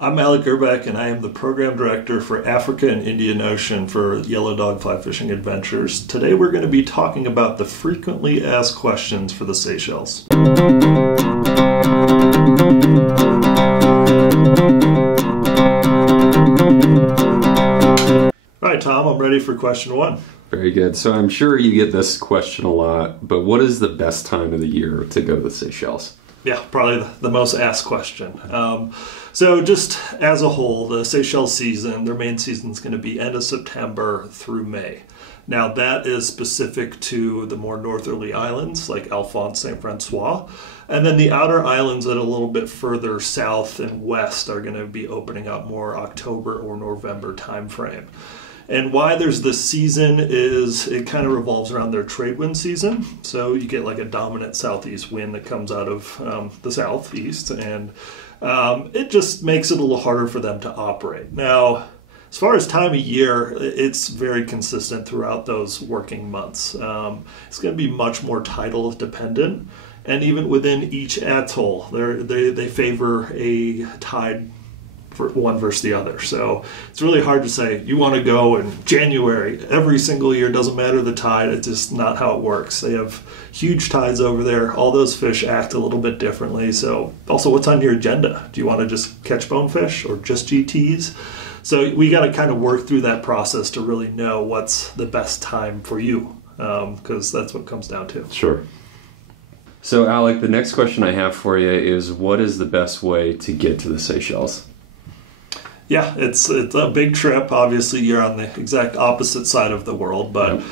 I'm Alec Gerbec, and I am the Program Director for Africa and Indian Ocean for Yellow Dog Fly Fishing Adventures. Today we're going to be talking about the frequently asked questions for the Seychelles. All right, Tom, I'm ready for question one. Very good. So I'm sure you get this question a lot, but what is the best time of the year to go to the Seychelles? Yeah, probably the most asked question. So just as a whole, the Seychelles season, their main season is going to be end of September through May. Now that is specific to the more northerly islands like Alphonse, Saint Francois. And then the outer islands that are a little bit further south and west are going to be opening up more October or November timeframe. And why there's this season is it kind of revolves around their trade wind season. So you get like a dominant southeast wind that comes out of the southeast, and it just makes it a little harder for them to operate. Now, as far as time of year, it's very consistent throughout those working months. It's going to be much more tidal dependent, and even within each atoll, they favor a tide for one versus the other. So it's really hard to say you want to go in January every single year, doesn't matter the tide. It's just not how it works. They have huge tides over there. All those fish act a little bit differently. So also, what's on your agenda? Do you want to just catch bonefish or just GTs? So we got to kind of work through that process to really know what's the best time for you, because that's what it comes down to. Sure. So Alec, the next question I have for you is, what is the best way to get to the Seychelles? Yeah, it's a big trip. Obviously, you're on the exact opposite side of the world, but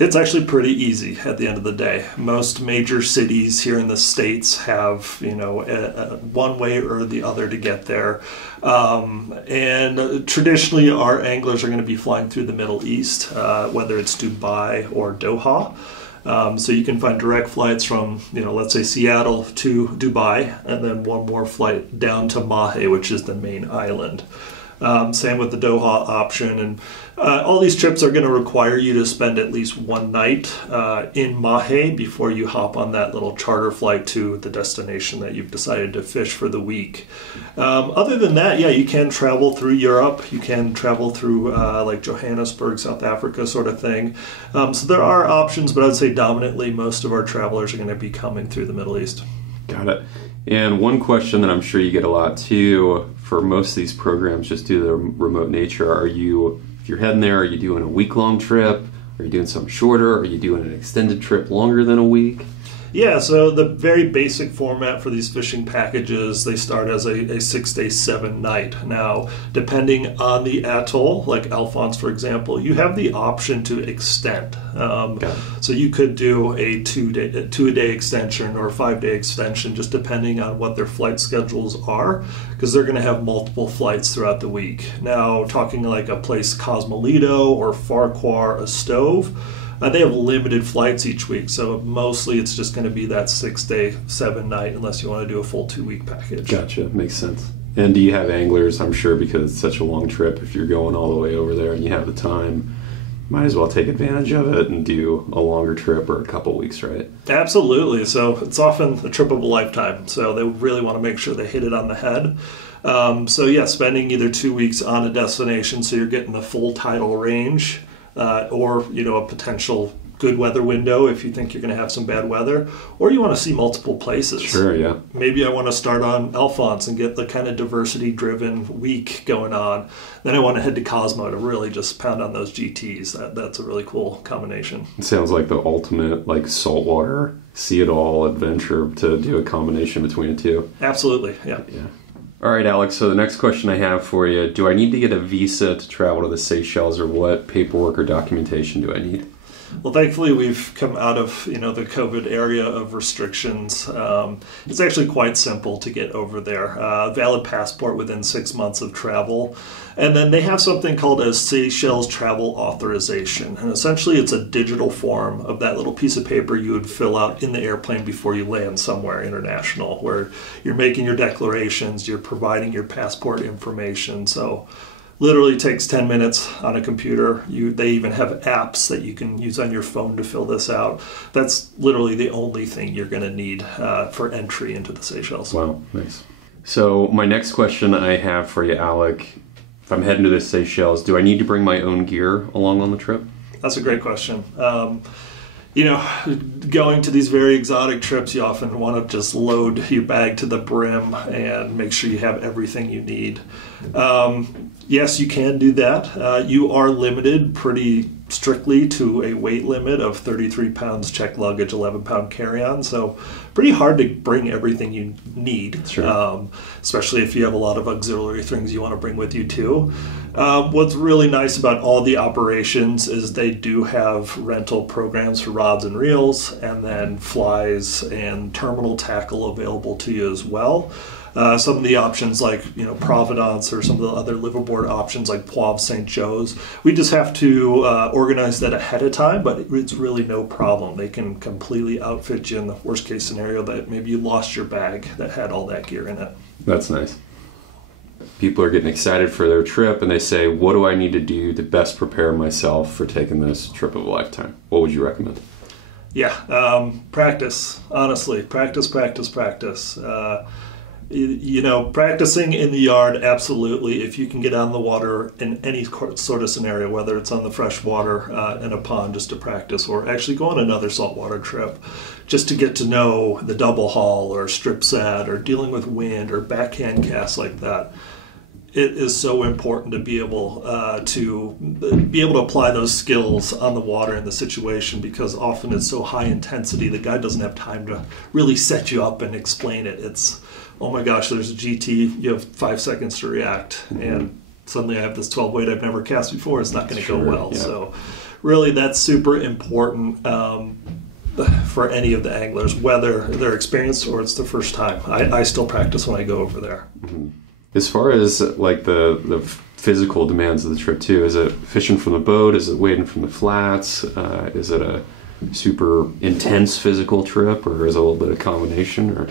It's actually pretty easy at the end of the day. Most major cities here in the States have, one way or the other to get there. And traditionally, our anglers are going to be flying through the Middle East, whether it's Dubai or Doha. So you can find direct flights from, let's say Seattle to Dubai, and then one more flight down to Mahe, which is the main island. Same with the Doha option. And all these trips are going to require you to spend at least one night in Mahe before you hop on that little charter flight to the destination that you've decided to fish for the week. Other than that, you can travel through Europe. You can travel through like Johannesburg, South Africa sort of thing. So there are options, but I'd say dominantly most of our travelers are going to be coming through the Middle East. Got it. And one question that I'm sure you get a lot too, for most of these programs, just due to their remote nature, if you're heading there, are you doing a week-long trip? Are you doing something shorter? Are you doing an extended trip longer than a week? Yeah, so the very basic format for these fishing packages, they start as a 6-day, 7-night. Now, depending on the atoll, like Alphonse, for example, you have the option to extend. So you could do a 2-a-day extension or a 5-day extension, just depending on what their flight schedules are, because they're going to have multiple flights throughout the week. Now, talking like a place Cosmolito or Farquhar, a Stove, they have limited flights each week, so mostly it's just going to be that 6-day, 7-night, unless you want to do a full 2-week package. Gotcha, makes sense. And do you have anglers, I'm sure, because it's such a long trip, if you're going all the way over there and you have the time, might as well take advantage of it and do a longer trip or a couple weeks, right? Absolutely. So it's often a trip of a lifetime, so they really want to make sure they hit it on the head. Spending either 2 weeks on a destination so you're getting the full tidal range, or a potential good weather window if you think you're going to have some bad weather, or you want to see multiple places. Sure, yeah. Maybe I want to start on Alphonse and get the kind of diversity-driven week going on. Then I want to head to Cosmo to really just pound on those GTs. That's a really cool combination. It sounds like the ultimate saltwater, see-it-all adventure to do a combination between the two. Absolutely, yeah. All right, Alex, so the next question I have for you, do I need to get a visa to travel to the Seychelles, or what paperwork or documentation do I need? Well, thankfully, we've come out of the COVID area of restrictions. It's actually quite simple to get over there. Valid passport within 6 months of travel. And then they have something called a Seychelles Travel Authorization. And essentially, it's a digital form of that little piece of paper you would fill out in the airplane before you land somewhere international, where you're making your declarations, you're providing your passport information. So literally takes 10 minutes on a computer. They even have apps that you can use on your phone to fill this out. That's literally the only thing you're going to need for entry into the Seychelles. Wow, nice. So my next question I have for you, Alec, if I'm heading to the Seychelles, do I need to bring my own gear along on the trip? That's a great question. Going to these very exotic trips, you often want to just load your bag to the brim and make sure you have everything you need. Yes, you can do that. You are limited pretty strictly to a weight limit of 33 pounds checked luggage, 11-pound carry-on. So pretty hard to bring everything you need, Sure. Especially if you have a lot of auxiliary things you want to bring with you too. What's really nice about all the operations is they do have rental programs for rods and reels, and then flies and terminal tackle available to you as well. Some of the options like Providence or some of the other liveaboard options like Poivre St. Joe's, we just have to organize that ahead of time, but it's really no problem. They can completely outfit you in the worst case scenario that maybe you lost your bag that had all that gear in it. That's nice. People are getting excited for their trip and they say, what do I need to do to best prepare myself for taking this trip of a lifetime? What would you recommend? Yeah, practice. Honestly, practice. Practicing in the yard, absolutely. If you can get on the water in any sort of scenario, whether it's on the fresh water in a pond just to practice, or actually go on another saltwater trip just to get to know the double haul or strip set or dealing with wind or backhand casts like that. It is so important to be able to apply those skills on the water in the situation, because often it's so high intensity the guy doesn't have time to really set you up and explain it. It's, oh my gosh, there's a GT, you have 5 seconds to react, and suddenly I have this 12 weight I've never cast before. It's not going to go well. Yeah. So really that's super important for any of the anglers, whether they're experienced or it's the first time. I still practice when I go over there. Mm-hmm. As far as like the physical demands of the trip too, is it fishing from the boat? Is it wading from the flats? Is it a super intense physical trip, or is it a little bit of combination? Or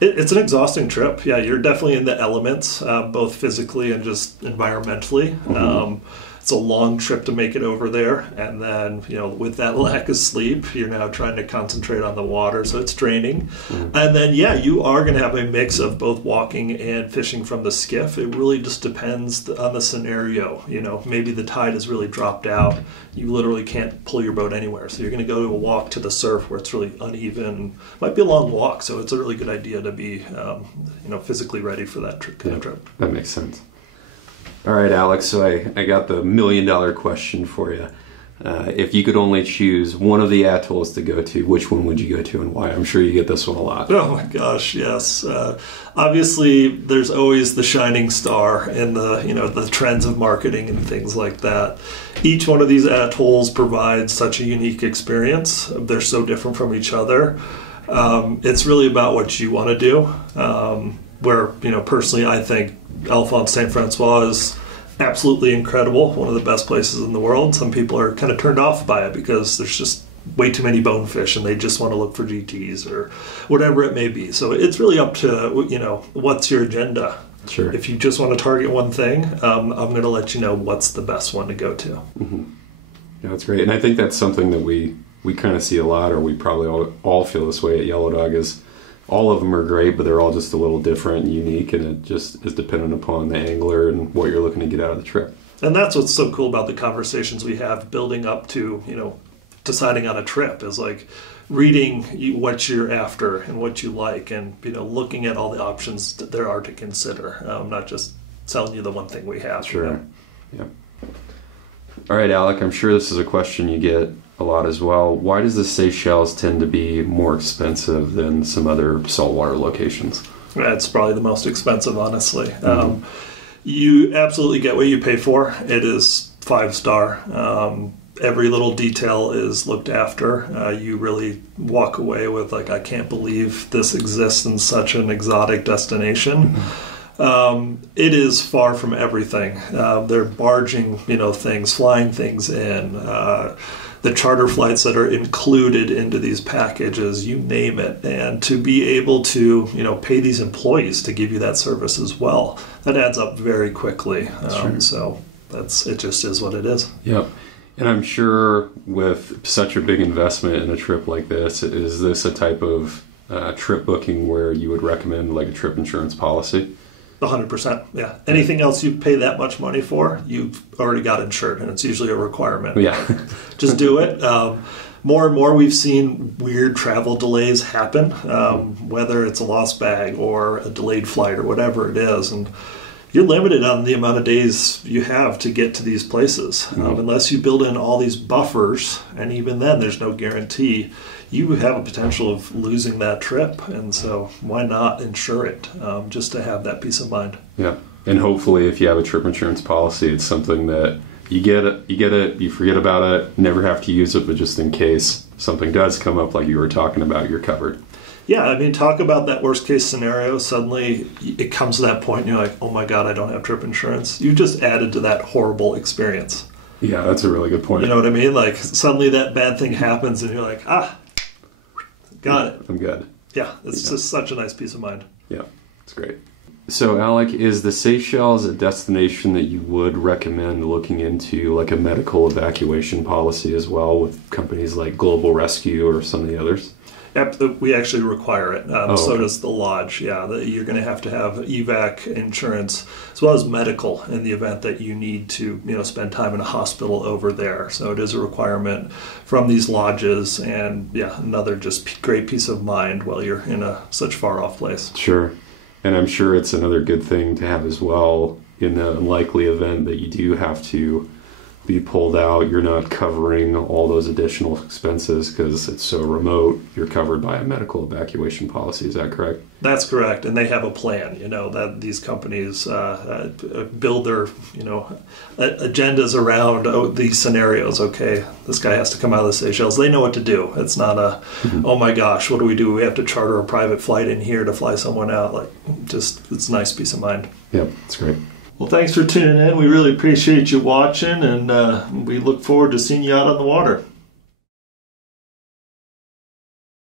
it's an exhausting trip. Yeah, you're definitely in the elements, both physically and just environmentally. Mm-hmm. It's a long trip to make it over there, and then with that lack of sleep, you're now trying to concentrate on the water, so it's draining. Mm-hmm. And then you are going to have a mix of both walking and fishing from the skiff. It really just depends on the scenario. Maybe the tide has really dropped out. You literally can't pull your boat anywhere, so you're going to go to a walk to the surf where it's really uneven. Might be a long walk, so it's a really good idea to be physically ready for that trip. That makes sense. All right, Alex, so I got the $1 million question for you. If you could only choose one of the atolls to go to, which one would you go to and why? I'm sure you get this one a lot. Oh my gosh, yes. Obviously, there's always the shining star in the trends of marketing and things like that. Each one of these atolls provides such a unique experience. They're so different from each other. It's really about what you want to do. Where, personally, I think Alphonse St. Francois is absolutely incredible, one of the best places in the world. Some people are kind of turned off by it because there's just way too many bonefish and they just want to look for GTs or whatever it may be. So it's really up to, what's your agenda. Sure. If you just want to target one thing, I'm going to let you know what's the best one to go to. Mm-hmm. Yeah, that's great. And I think that's something that we kind of see a lot, or we probably all feel this way at Yellow Dog, is all of them are great, but they're all just a little different and unique, and it just is dependent upon the angler and what you're looking to get out of the trip. And that's what's so cool about the conversations we have building up to, deciding on a trip, is like reading what you're after and what you like, and, looking at all the options that there are to consider, not just telling you the one thing we have. Sure. Yeah. All right, Alec, I'm sure this is a question you get a lot as well. Why does the Seychelles tend to be more expensive than some other saltwater locations? It's probably the most expensive, honestly. Mm-hmm. You absolutely get what you pay for. It is 5-star. Every little detail is looked after. You really walk away with I can't believe this exists in such an exotic destination. Mm-hmm. It is far from everything. They're barging, things, flying things in. The charter flights that are included into these packages, you name it. And to be able to, pay these employees to give you that service as well, that adds up very quickly. So it just is what it is. Yep. And I'm sure with such a big investment in a trip like this, is this a type of trip booking where you would recommend like a trip insurance policy? 100%. Yeah. Anything else you pay that much money for, you've already got insured, and it's usually a requirement. Yeah. Just do it. More and more we've seen weird travel delays happen, whether it's a lost bag or a delayed flight or whatever it is. And you're limited on the amount of days you have to get to these places. Unless you build in all these buffers, and even then there's no guarantee, you have a potential of losing that trip. And so why not insure it, just to have that peace of mind? Yeah. And hopefully if you have a trip insurance policy, it's something that you get it, you forget about it, never have to use it, but just in case something does come up like you were talking about, you're covered. Yeah, I mean, talk about that worst case scenario. Suddenly it comes to that point and you're like, oh my God, I don't have trip insurance. You just added to that horrible experience. Yeah, that's a really good point. You know what I mean? Like suddenly that bad thing happens and you're like, got it. I'm good. Yeah, it's just such a nice peace of mind. Yeah, it's great. So, Alec, is the Seychelles a destination that you would recommend looking into, like a medical evacuation policy as well with companies like Global Rescue or some of the others? Yep, we actually require it. So okay. does the lodge. Yeah, you're going to have evac insurance as well as medical in the event that you need to, spend time in a hospital over there. So it is a requirement from these lodges, and yeah, another just great peace of mind while you're in such far off place. Sure, and I'm sure it's another good thing to have as well in the unlikely event that you do have to be pulled out. You're not covering all those additional expenses because it's so remote. You're covered by a medical evacuation policy. Is that correct? That's correct, and they have a plan. That these companies build their agendas around these scenarios. Okay, this guy has to come out of the Seychelles. They know what to do. It's not oh my gosh, what do? We have to charter a private flight in here to fly someone out. It's a nice peace of mind. Yep, that's great. Well, thanks for tuning in. We really appreciate you watching, and we look forward to seeing you out on the water.